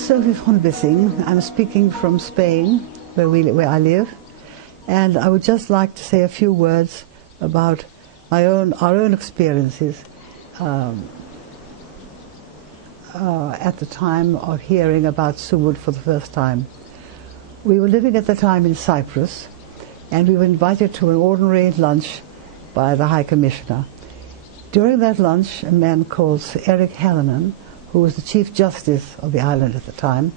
SHOPIE von BISSING. I'm speaking from Spain, where I live, and I would just like to say a few words about our own experiences at the time of hearing about SUBUD for the first time. We were living at the time in Cyprus, and we were invited to an ordinary lunch by the High Commissioner. During that lunch, a man called Sir Eric Hallinan, who was the Chief Justice of the island at the time,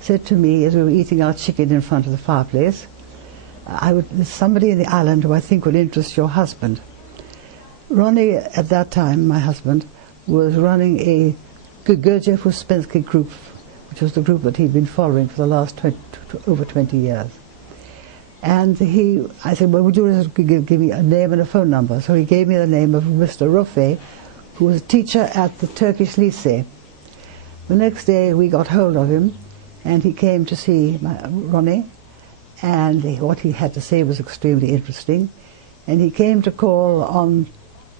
said to me as we were eating our chicken in front of the fireplace, there's somebody in the island who I think would interest your husband. Ronnie, at that time, my husband, was running a Gurdjieff Uspensky group, which was the group that he'd been following for the last over 20 years. And I said, well, would you give me a name and a phone number? So he gave me the name of Mr. Rufe, who was a teacher at the Turkish Lycée. The next day we got hold of him, and he came to see Ronnie, and what he had to say was extremely interesting, and he came to call on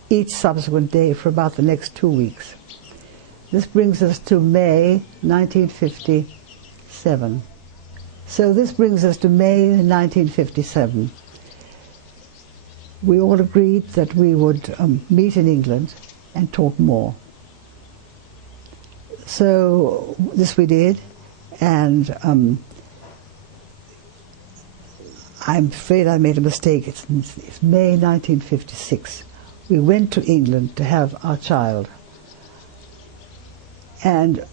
each subsequent day for about the next 2 weeks. This brings us to May 1957. So this brings us to May 1957. We all agreed that we would meet in England and talk more. So this we did, and I'm afraid I made a mistake. It's May 1956. We went to England to have our child. And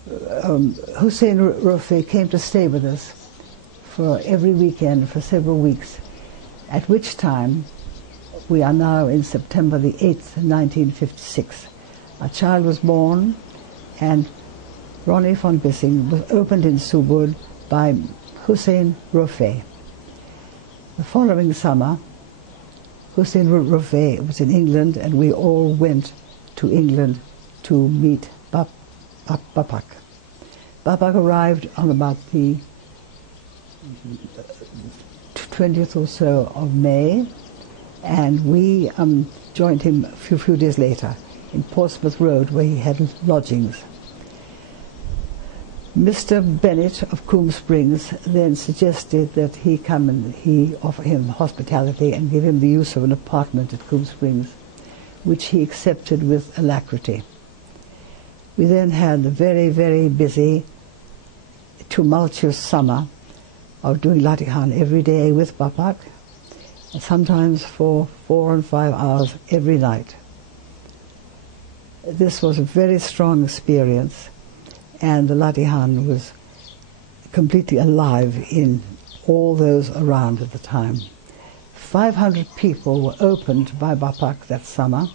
Hussein Rufe came to stay with us for every weekend for several weeks, at which time we are now in September the 8th, 1956. Our child was born, and SHOPIE von BISSING was opened in SUBUD by Hussein Rufe. The following summer, Hussein Rufe was in England, and we all went to England to meet Bapak. Bapak arrived on about the 20th or so of May, and we joined him a few days later in Portsmouth Road, where he had lodgings. Mr. Bennett of Coombe Springs then suggested that he come and he offer him hospitality and give him the use of an apartment at Coombe Springs, which he accepted with alacrity. We then had a very, very busy, tumultuous summer of doing Latihan every day with Bapak, and sometimes for 4 and 5 hours every night. This was a very strong experience, and the Latihan was completely alive in all those around at the time. 500 people were opened by Bapak that summer,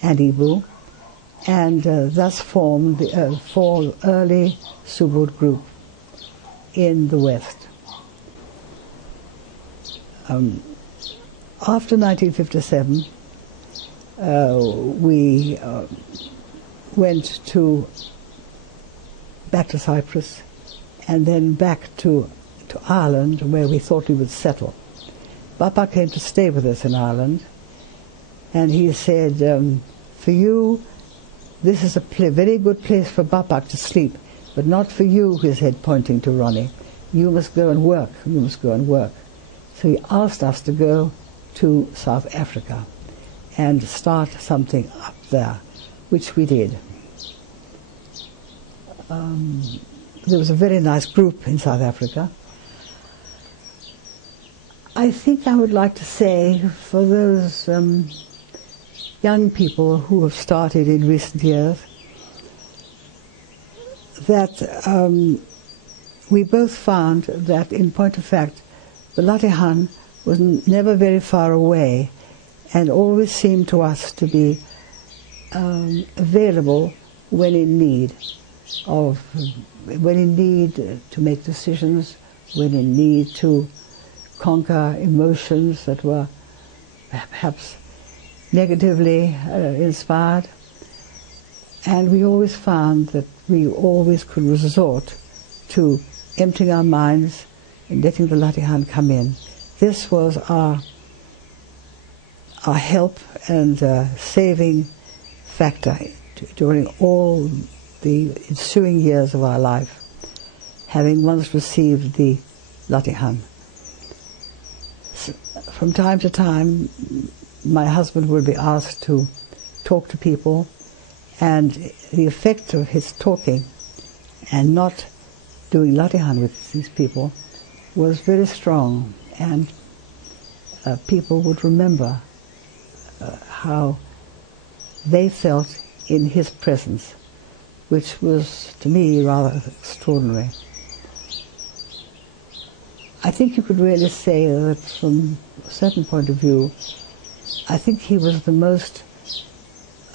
and Ibu, and thus formed the early SUBUD group in the West. After 1957, we went back to Cyprus, and then back to Ireland, where we thought we would settle. Bapak came to stay with us in Ireland, and he said, for you, this is a very good place for Bapak to sleep, but not for you, his head pointing to Ronnie. You must go and work, you must go and work. So he asked us to go to South Africa and start something up there, which we did. There was a very nice group in South Africa. I think I would like to say, for those young people who have started in recent years, that we both found that, in point of fact, the Latihan was never very far away, and always seemed to us to be available when in need to make decisions, when in need to conquer emotions that were perhaps negatively inspired. And we always found that we always could resort to emptying our minds and letting the Latihan come in. This was our help and saving factor during all the ensuing years of our life. having once received the Latihan. From time to time, my husband would be asked to talk to people, and the effect of his talking and not doing Latihan with these people was very strong, and people would remember how they felt in his presence, which was, to me, rather extraordinary. I think you could really say that from a certain point of view, I think he was the most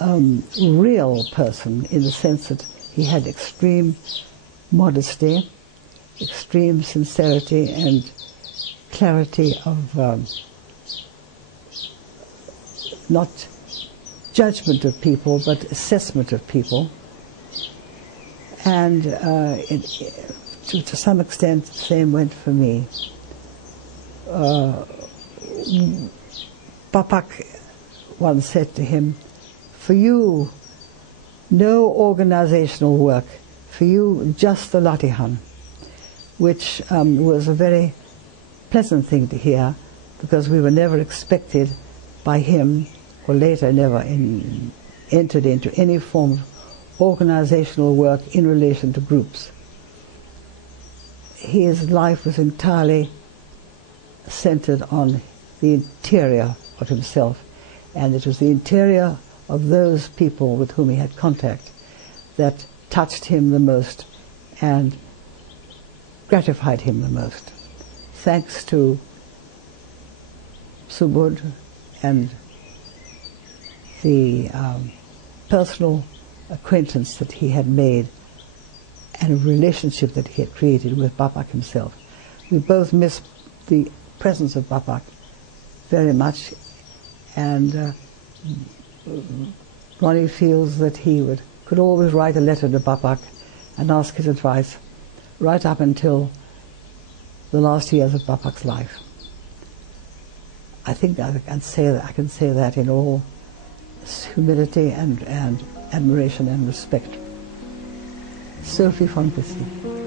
real person, in the sense that he had extreme modesty, extreme sincerity and clarity of not judgment of people, but assessment of people. And to some extent, the same went for me. Bapak once said to him, "For you, no organizational work, for you just the Latihan," which was a very pleasant thing to hear, because we were never expected by him, or later never entered into any form of organizational work in relation to groups. His life was entirely centered on the interior of himself, and it was the interior of those people with whom he had contact that touched him the most and gratified him the most. Thanks to Subud and the personal acquaintance that he had made and a relationship that he had created with Bapak himself. We both miss the presence of Bapak very much, and Ronnie feels that he could always write a letter to Bapak and ask his advice right up until the last years of Bapak's life. I think I can say that in all humility and admiration and respect. SHOPIE von BISSING.